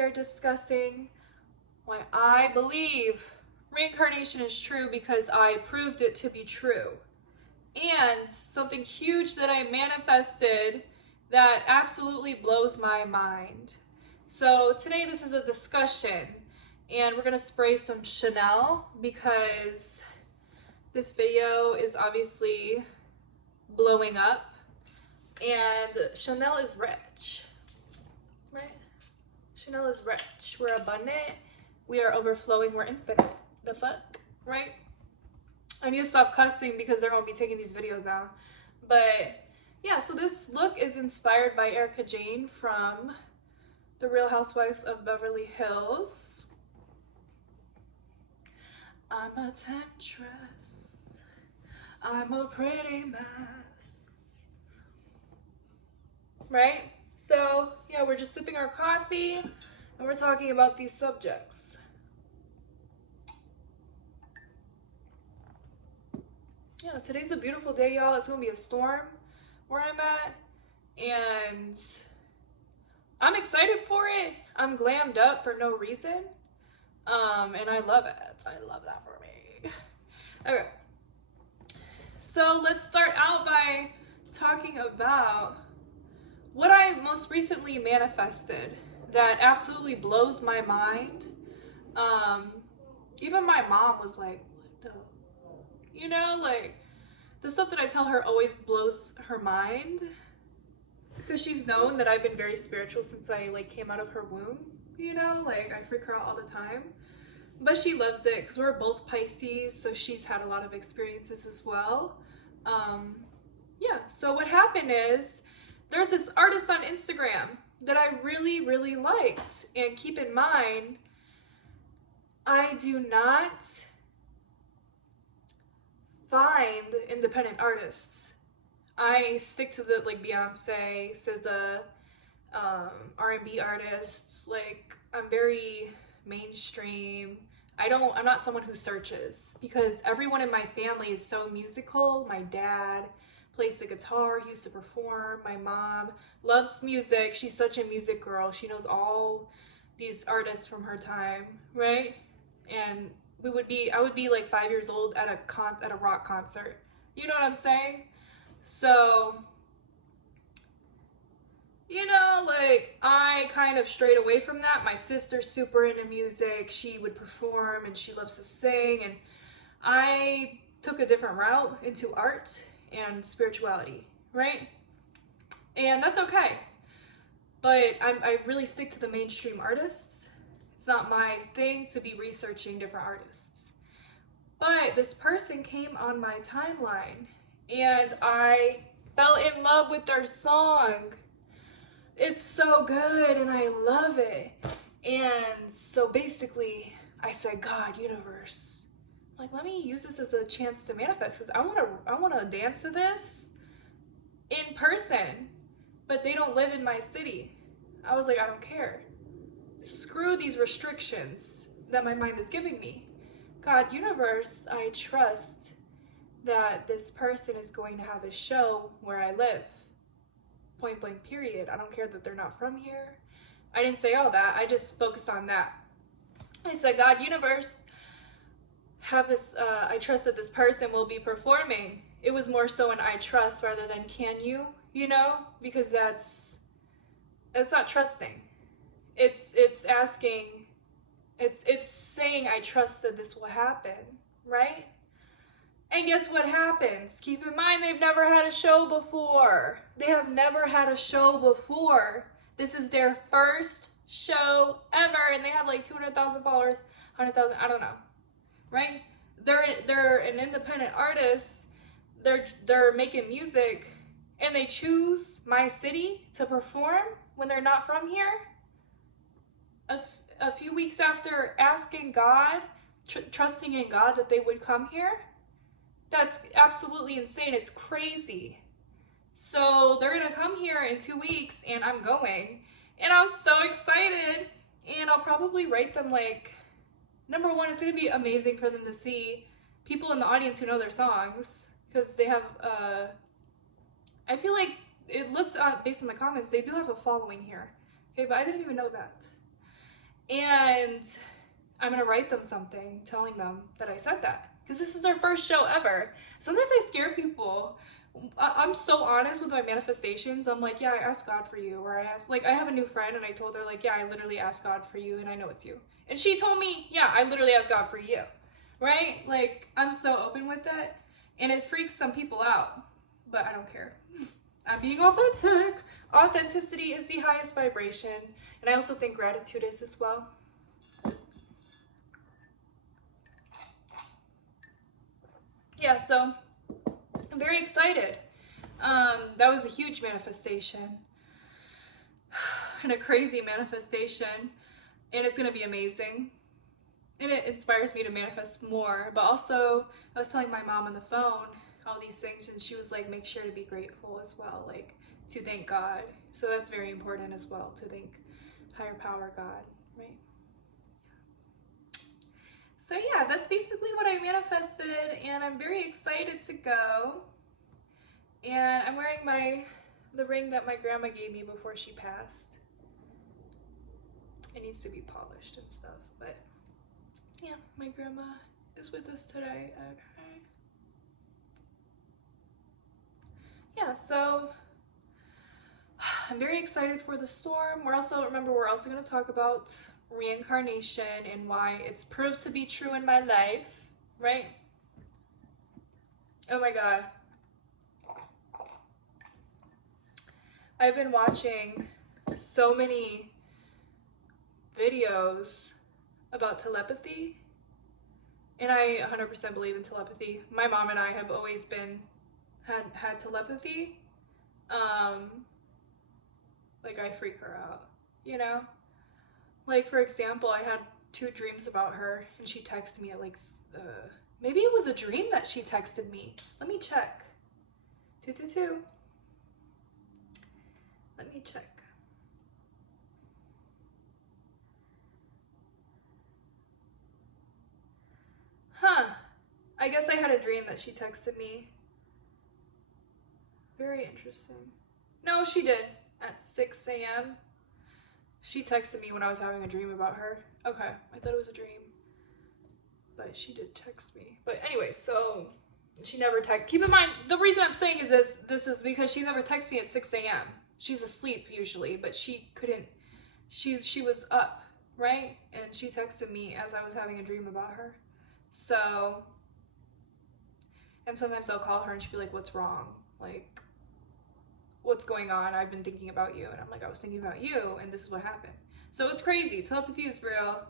we are discussing why I believe reincarnation is true because I proved it to be true. And something huge that I manifested that absolutely blows my mind. So today this is a discussion, and we're gonna spray some Chanel because this video is obviously blowing up, and Chanel is rich, right? Chanel is rich. We're abundant. We are overflowing. We're infinite. The fuck, right? I need to stop cussing because they're gonna be taking these videos down. But yeah, so this look is inspired by Erica Jane from The Real Housewives of Beverly Hills. I'm a temptress. I'm a pretty mess. Right? So yeah, we're just sipping our coffee and we're talking about these subjects. Yeah, today's a beautiful day, y'all. It's gonna be a storm where I'm at, and I'm excited for it. I'm glammed up for no reason, and I love it. I love that for me. Okay, so let's start out by talking about what I most recently manifested that absolutely blows my mind. Even my mom was like, what the, you know, like the stuff that I tell her always blows her mind because she's known that I've been very spiritual since I like came out of her womb, you know, like I freak her out all the time, but she loves it because we're both Pisces, so she's had a lot of experiences as well. Yeah, so what happened is there's this artist on Instagram that I really liked, and keep in mind, I do not find independent artists. I stick to the like Beyonce, SZA, R&B artists. Like I'm very mainstream. I'm not someone who searches because everyone in my family is so musical. My dad plays the guitar, he used to perform. My mom loves music. She's such a music girl. She knows all these artists from her time, right? And I would be like 5 years old at a rock concert. You know what I'm saying? So, you know, like I kind of strayed away from that. My sister's super into music. She would perform and she loves to sing, and I took a different route into art and spirituality, right? And that's okay. But I really stick to the mainstream artists. It's not my thing to be researching different artists. But this person came on my timeline and I fell in love with their song. It's so good and I love it. And so basically I said, God, universe, like let me use this as a chance to manifest because I wanna dance to this in person, but they don't live in my city. I was like, I don't care. Screw these restrictions that my mind is giving me. God, universe, I trust that this person is going to have a show where I live. Point blank, period. I don't care that they're not from here. I didn't say all that. I just focused on that. I said, God, universe, have this, I trust that this person will be performing. It was more so an I trust rather than can you know, because that's not trusting. It's asking, it's saying I trust that this will happen, right? And guess what happens? Keep in mind they've never had a show before. They have never had a show before. This is their first show ever, and they have like 200,000 followers, 100,000, I don't know, right? They're an independent artist. They're making music, and they choose my city to perform when they're not from here. A few weeks after asking God, trusting in God that they would come here, that's absolutely insane. It's crazy. So they're gonna come here in 2 weeks, and I'm going, and I'm so excited. And I'll probably write them like, number one, it's gonna be amazing for them to see people in the audience who know their songs, because they have I feel like it looked based on the comments, they do have a following here. Okay, but I didn't even know that. And I'm gonna write them something telling them that I said that, because this is their first show ever. Sometimes I scare people. I'm so honest with my manifestations. I'm like, yeah, I asked God for you. Or I asked, like, I have a new friend and I told her, like, yeah, I literally asked God for you and I know it's you. And she told me, yeah, I literally asked God for you. Right? Like, I'm so open with it. And it freaks some people out. But I don't care. I'm being authentic. Authenticity is the highest vibration. And I also think gratitude is as well. Yeah, so I'm very excited. That was a huge manifestation and a crazy manifestation, and it's gonna be amazing. And it inspires me to manifest more. But also, I was telling my mom on the phone all these things, and she was like, make sure to be grateful as well, like to thank God. So that's very important as well, to thank higher power, God, right? So yeah, that's basically what I manifested, and I'm very excited to go. And I'm wearing the ring that my grandma gave me before she passed. It needs to be polished and stuff, but yeah, my grandma is with us today. Okay. Yeah, so I'm very excited for the storm. We're also going to talk about reincarnation and why it's proved to be true in my life, right? Oh my God. I've been watching so many videos about telepathy, and I 100% believe in telepathy. My mom and I have always had telepathy. Like, I freak her out, you know? Like, for example, I had 2 dreams about her, and she texted me at like, maybe it was a dream that she texted me. Let me check. 222. Let me check. Huh. I guess I had a dream that she texted me. Very interesting. No, she did. At 6 a.m. She texted me when I was having a dream about her. Okay, I thought it was a dream. But she did text me. But anyway, so she never texted. Keep in mind, the reason I'm saying is this is because she never texts me at 6 a.m. She's asleep usually, but she couldn't, she was up, right? And she texted me as I was having a dream about her. So, and sometimes I'll call her and she'll be like, what's wrong? Like, what's going on? I've been thinking about you. And I'm like, I was thinking about you and this is what happened. So it's crazy. Telepathy is real.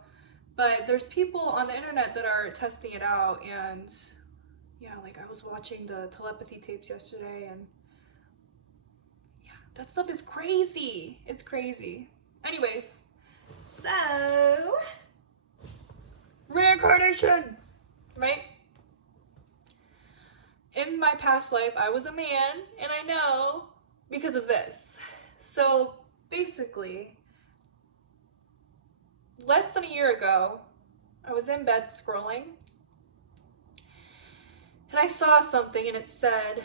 But there's people on the internet that are testing it out. And yeah, like I was watching the telepathy tapes yesterday, and yeah, that stuff is crazy. It's crazy. Anyways, so reincarnation, right? In my past life, I was a man, and I know because of this. So basically, less than a year ago, I was in bed scrolling, and I saw something, and it said,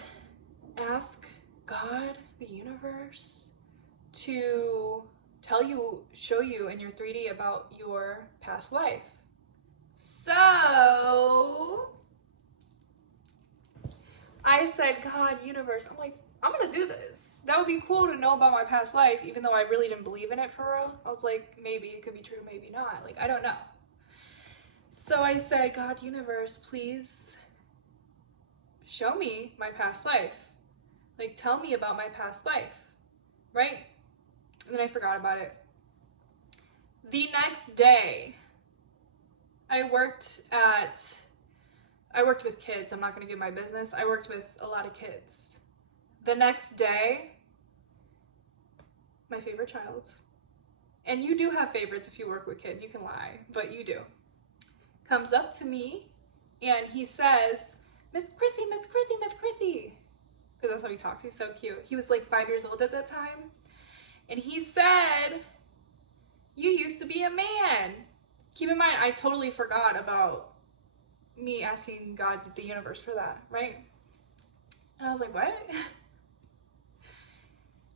ask God, the universe, to tell you, show you in your 3D about your past life. So I said, God, universe, I'm like, I'm gonna do this. That would be cool to know about my past life, even though I really didn't believe in it for real. I was like, maybe it could be true, maybe not. Like, I don't know. So I said, God, universe, please show me my past life. Like, tell me about my past life, right? And then I forgot about it. The next day, I worked with kids. I'm not gonna give my business. I worked with a lot of kids. The next day, my favorite child's, and you do have favorites if you work with kids, you can lie, but you do, comes up to me and he says, Miss Chrissy, Miss Chrissy, Miss Chrissy. Because that's how he talks, he's so cute. He was like 5 years old at that time. And he said, you used to be a man. Keep in mind, I totally forgot about me asking God, the universe, for that, right? And I was like, what? I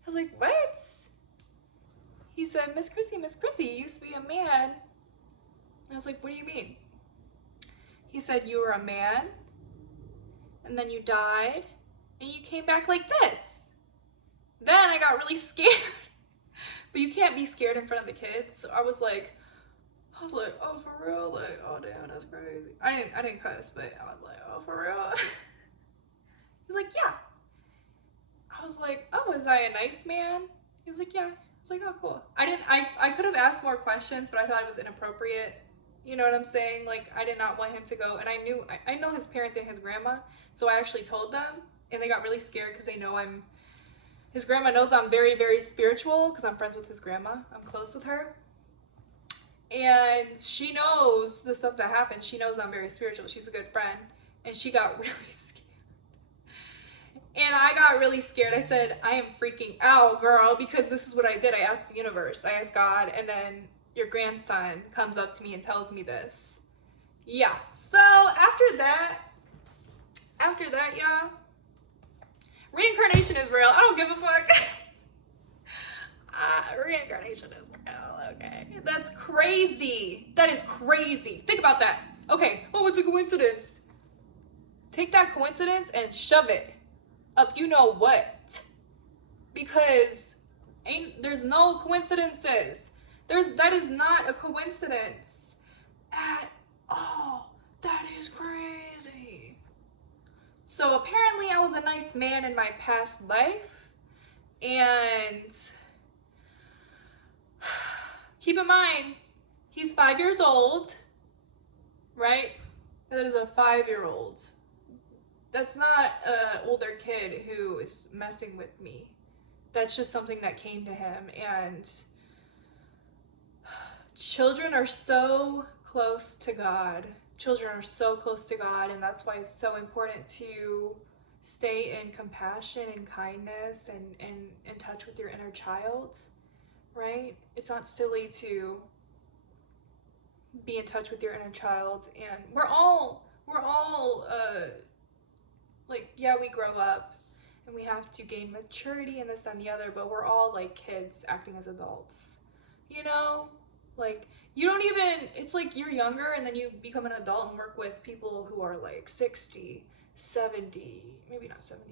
was like, what? He said, Miss Chrissy, you used to be a man. I was like, what do you mean? He said, you were a man, and then you died, and you came back like this. Then I got really scared. But you can't be scared in front of the kids. So I was like, oh, for real? Like, oh, damn, that's crazy. I didn't cuss, but I was like, oh, for real? He's like, yeah. I was like, oh, was I a nice man? He was like, yeah. I was like, oh, cool. I could have asked more questions, but I thought it was inappropriate. You know what I'm saying? Like, I did not want him to go. And I know his parents and his grandma. So I actually told them, and they got really scared because they know his grandma knows I'm very, very spiritual because I'm friends with his grandma. I'm close with her. And she knows the stuff that happened. She knows I'm very spiritual. She's a good friend. And she got really scared. And I got really scared. I said, I am freaking out, girl, because this is what I did. I asked the universe. I asked God. And then your grandson comes up to me and tells me this. Yeah. So after that, y'all, reincarnation is real. I don't give a fuck. Reincarnation is real, okay? That's crazy. That is crazy. Think about that. Okay, oh, it's a coincidence. Take that coincidence and shove it up you know what. Because there's no coincidences. That is not a coincidence at all. That is crazy. So apparently I was a nice man in my past life, and keep in mind, he's 5 years old, right? That is a 5-year-old. That's not an older kid who is messing with me. That's just something that came to him, and children are so close to God. Children are so close to God, and that's why it's so important to stay in compassion and kindness and in touch with your inner child, right? It's not silly to be in touch with your inner child, and we're all like, yeah, we grow up and we have to gain maturity and this and the other, but we're all like kids acting as adults, you know? Like, you don't even, it's like you're younger and then you become an adult and work with people who are like 60, 70, maybe not 70,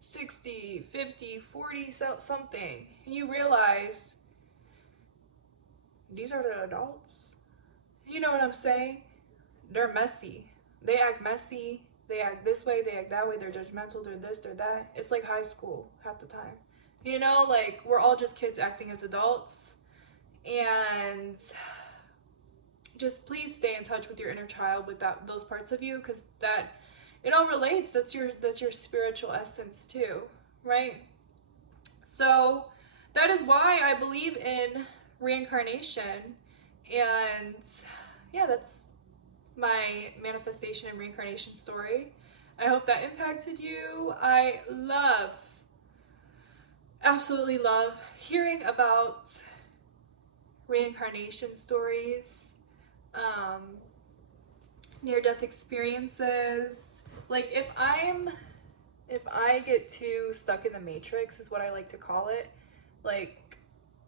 60, 50, 40, something. And you realize these are the adults. You know what I'm saying? They're messy. They act messy. They act this way, they act that way. They're judgmental, they're this, they're that. It's like high school half the time. You know, like, we're all just kids acting as adults. And just please stay in touch with your inner child, with those parts of you, because that it all relates. That's your spiritual essence too, right? So that is why I believe in reincarnation. And yeah, that's my manifestation and reincarnation story. I hope that impacted you. I absolutely love hearing about reincarnation stories, near-death experiences. Like, if I get too stuck in the matrix, is what I like to call it. Like,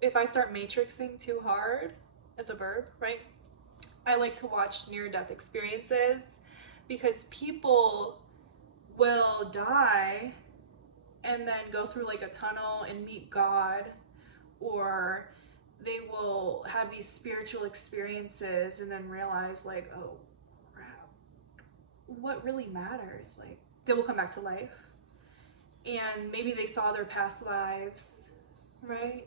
if I start matrixing too hard, as a verb, right? I like to watch near-death experiences, because people will die and then go through like a tunnel and meet God, or they will have these spiritual experiences and then realize like, oh crap, what really matters? Like, they will come back to life, and maybe they saw their past lives, right?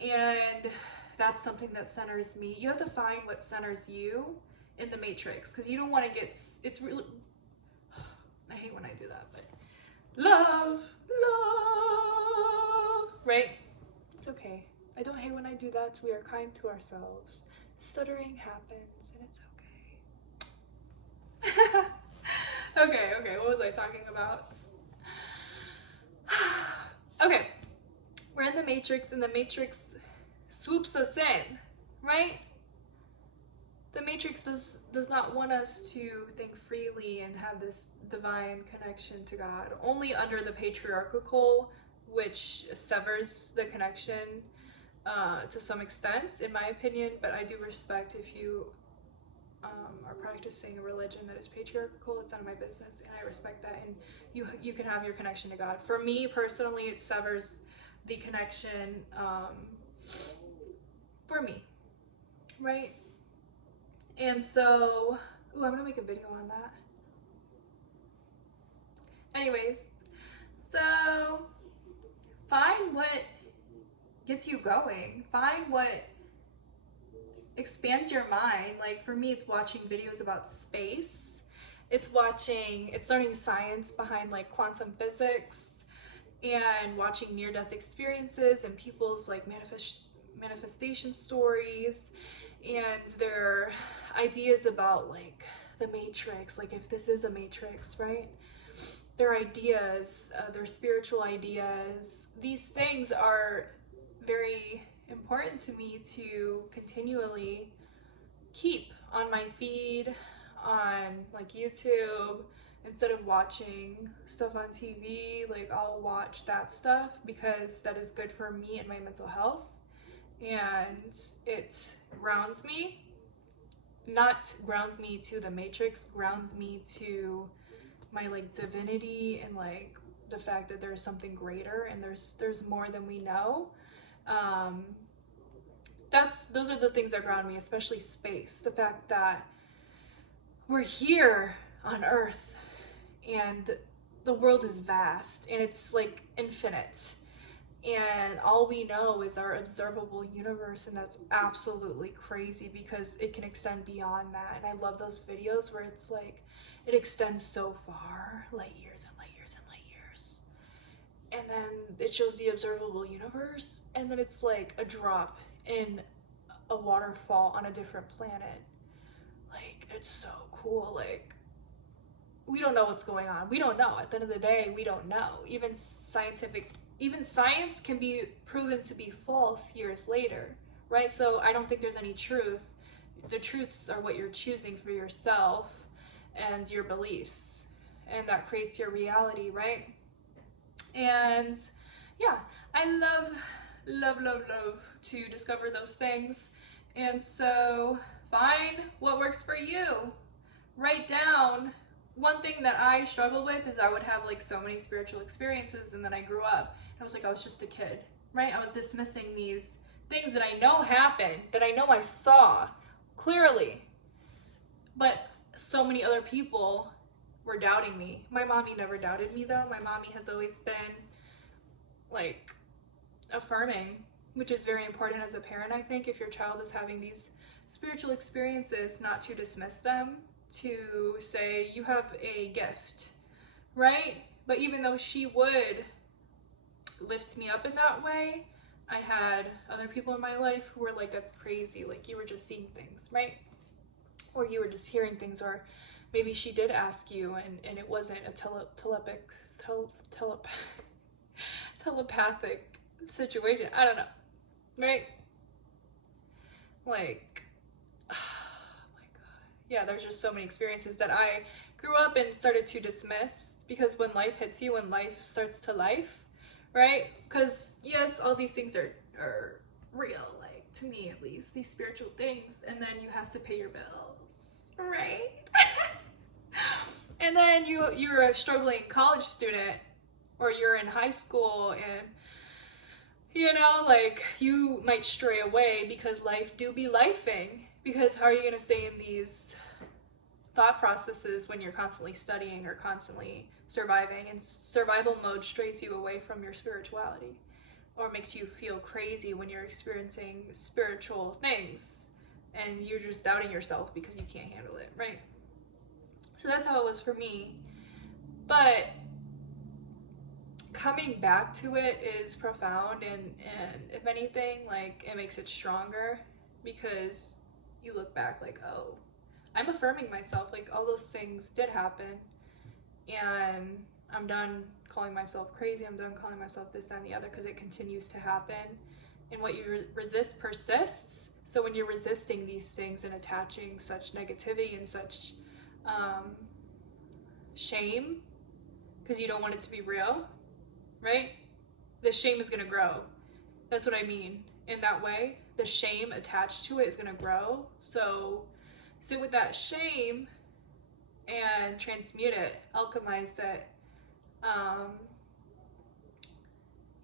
And that's something that centers me. You have to find what centers you in the matrix, because you don't want to get, it's really, I hate when I do that, but love, right? It's okay. I don't hate when I do that. We are kind to ourselves. Stuttering happens, and it's okay. Okay, what was I talking about? Okay, we're in the matrix, and the matrix swoops us in, right? The matrix does not want us to think freely and have this divine connection to God. Only under the patriarchal, which severs the connection to some extent, in my opinion. But I do respect if you are practicing a religion that is patriarchal, it's none of my business, and I respect that. And you can have your connection to God. For me personally, it severs the connection for me, right? And so, ooh, I'm gonna make a video on that. Anyways, so find what gets you going. Find what expands your mind. Like for me, it's watching videos about space. It's learning science behind like quantum physics, and watching near-death experiences and people's like manifestation stories and their ideas about like the matrix, like if this is a matrix, right? Their ideas, their spiritual ideas. These things are very important to me to continually keep on my feed, on like YouTube. Instead of watching stuff on TV, like I'll watch that stuff because that is good for me and my mental health, and it grounds me. Not grounds me to the matrix, grounds me to my like divinity and like the fact that there's something greater and there's more than we know. Those are the things that ground me, especially space. The fact that we're here on Earth and the world is vast and it's like infinite, and all we know is our observable universe, and that's absolutely crazy because it can extend beyond that. And I love those videos where it's like it extends so far, light years and light years and light years, and then it shows the observable universe, and then it's like a drop in a waterfall on a different planet. Like it's so cool. Like we don't know what's going on. We don't know. At the end of the day, we don't know. Even science can be proven to be false years later, right? So I don't think there's any truth. The truths are what you're choosing for yourself and your beliefs, and that creates your reality, right? And yeah, I love to discover those things. And so find what works for you. Write down. One thing that I struggled with is I would have like so many spiritual experiences, and then I grew up. I was like, I was just a kid, right? I was dismissing these things that I know happened, that I know I saw clearly. But so many other people were doubting me. My mommy never doubted me though. My mommy has always been like affirming, which is very important as a parent, I think. If your child is having these spiritual experiences, not to dismiss them, to say you have a gift, right? But even though she would lift me up in that way, I had other people in my life who were like, that's crazy, like you were just seeing things, right? Or you were just hearing things, or maybe she did ask you and it wasn't a telepathic situation. I don't know, right? Like, yeah, there's just so many experiences that I grew up and started to dismiss, because when life hits you, when life starts to life, right? Because yes, all these things are real, like to me at least, these spiritual things, and then you have to pay your bills, right? And then you're a struggling college student, or you're in high school, and you know, like you might stray away because life do be lifing. Because how are you going to stay in these thought processes when you're constantly studying or constantly surviving? And survival mode strays you away from your spirituality, or makes you feel crazy when you're experiencing spiritual things and you're just doubting yourself because you can't handle it, right? So that's how it was for me. But coming back to it is profound, and if anything, like it makes it stronger, because you look back like, oh, I'm affirming myself, like all those things did happen, and I'm done calling myself crazy, I'm done calling myself this, that, and the other, because it continues to happen, and what you resist persists. So when you're resisting these things and attaching such negativity and such shame, because you don't want it to be real, right? The shame is going to grow. That's what I mean. In that way, the shame attached to it is going to grow. So sit with that shame and transmute it, alchemize it.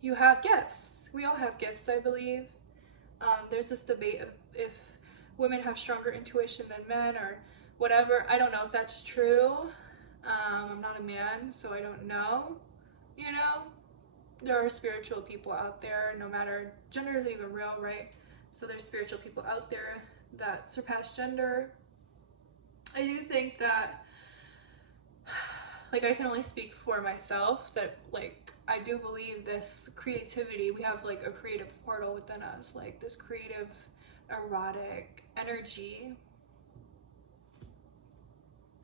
You have gifts. We all have gifts, I believe. There's this debate of if women have stronger intuition than men or whatever. I don't know if that's true. I'm not a man, so I don't know. You know, there are spiritual people out there, no matter gender isn't even real, right? So there's spiritual people out there that surpass gender. I do think that, like, I can only speak for myself, that, like, I do believe this creativity, we have, like, a creative portal within us, like, this creative, erotic energy,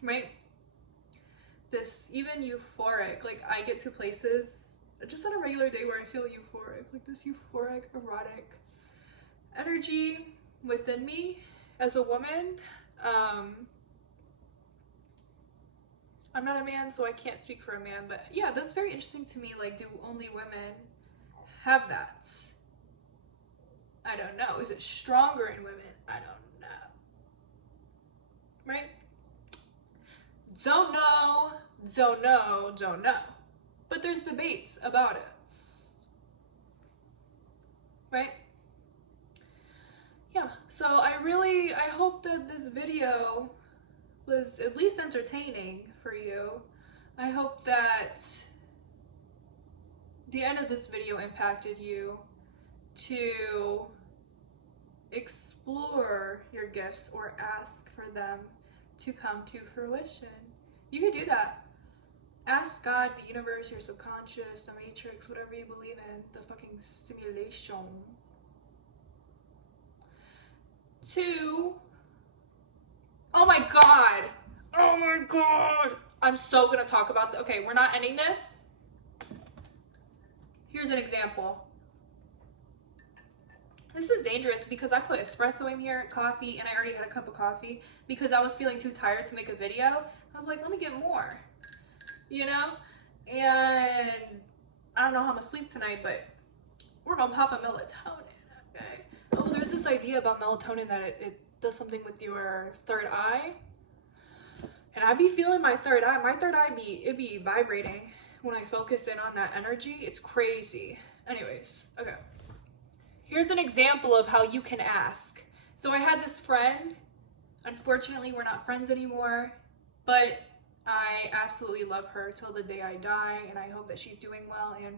right? This even euphoric, like, I get to places just on a regular day where I feel euphoric, like this euphoric, erotic energy within me as a woman. I'm not a man, so I can't speak for a man, but yeah, that's very interesting to me. Like, do only women have that? I don't know. Is it stronger in women? I don't know. Right? Don't know, don't know, don't know. But there's debates about it. Right? Yeah, so I hope that this video was at least entertaining for you. I hope that the end of this video impacted you to explore your gifts or ask for them to come to fruition. You can do that. Ask God, the universe, your subconscious, the matrix, whatever you believe in, the fucking simulation, to, oh my god, I'm so gonna talk about okay, we're not ending this. Here's an example. This is dangerous because I put espresso in here, coffee, and I already had a cup of coffee because I was feeling too tired to make a video. I was like, let me get more, you know? And I don't know how I'm gonna sleep tonight, but we're gonna pop a melatonin, okay? Oh, there's this idea about melatonin that it does something with your third eye. And I be feeling my third eye. My third eye be vibrating when I focus in on that energy. It's crazy. Anyways, okay. Here's an example of how you can ask. So I had this friend. Unfortunately, we're not friends anymore, but I absolutely love her till the day I die, and I hope that she's doing well, and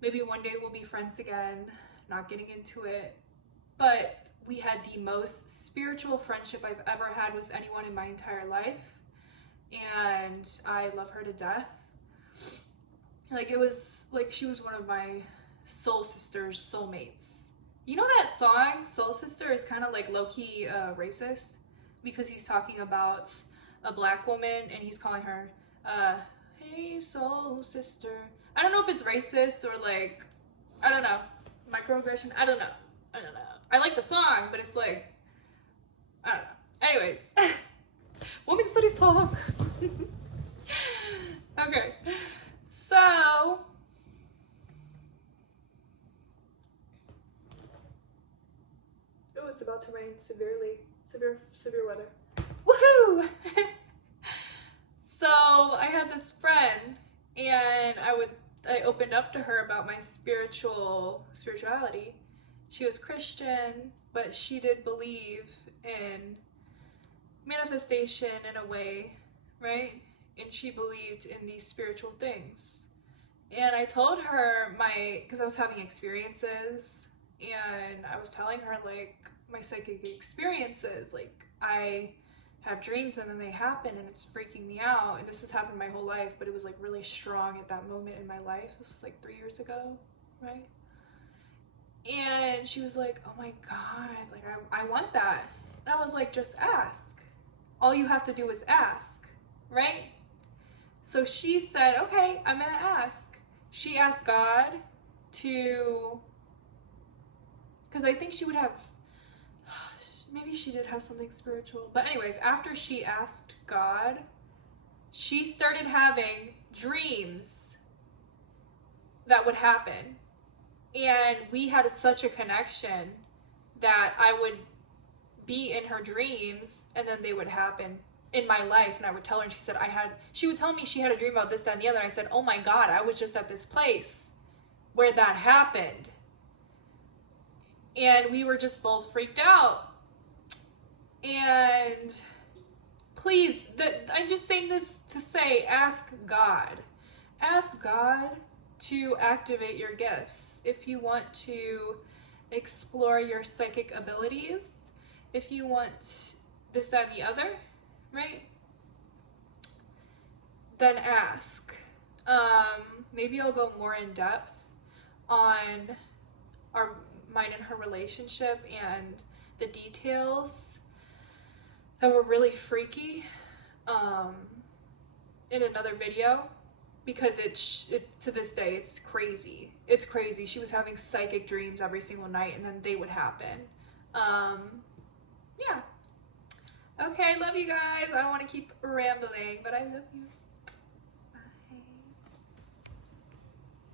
maybe one day we'll be friends again. Not getting into it, but we had the most spiritual friendship I've ever had with anyone in my entire life, and I love her to death. Like, it was like she was one of my soul sisters, soulmates. You know that song, Soul Sister, is kind of like low-key racist because he's talking about a black woman and he's calling her, hey, soul sister. I don't know if it's racist or like, I don't know, microaggression, I don't know. I like the song, but it's like, I don't know. Anyways, women's studies talk. Okay, so, oh, it's about to rain severely, severe weather. Woohoo! So I had this friend, and I opened up to her about my spirituality. She was Christian, but she did believe in manifestation in a way, right? And she believed in these spiritual things. And I told her because I was having experiences, and I was telling her, like, my psychic experiences, like, I have dreams and then they happen and it's freaking me out, and this has happened my whole life, but it was like really strong at that moment in my life. This was like 3 years ago, right? And she was like, oh my god, like I want that. And I was like, just ask. All you have to do is ask, right? So she said, okay, I'm gonna ask. She asked God to, because I think she would have, maybe she did have something spiritual. But anyways, after she asked God, she started having dreams that would happen. And we had such a connection that I would be in her dreams, and then they would happen in my life, and I would tell her, and she would tell me she had a dream about this, that, and the other, and I said, oh my God, I was just at this place where that happened. And we were just both freaked out. And please, I'm just saying this to say, ask God. Ask God to activate your gifts. If you want to explore your psychic abilities, if you want this, that, and the other, right? Then ask. Maybe I'll go more in depth on mine and her relationship and the details that were really freaky in another video, because to this day it's crazy. It's crazy. She was having psychic dreams every single night, and then they would happen. Yeah. Okay, love you guys. I don't want to keep rambling, but I love you.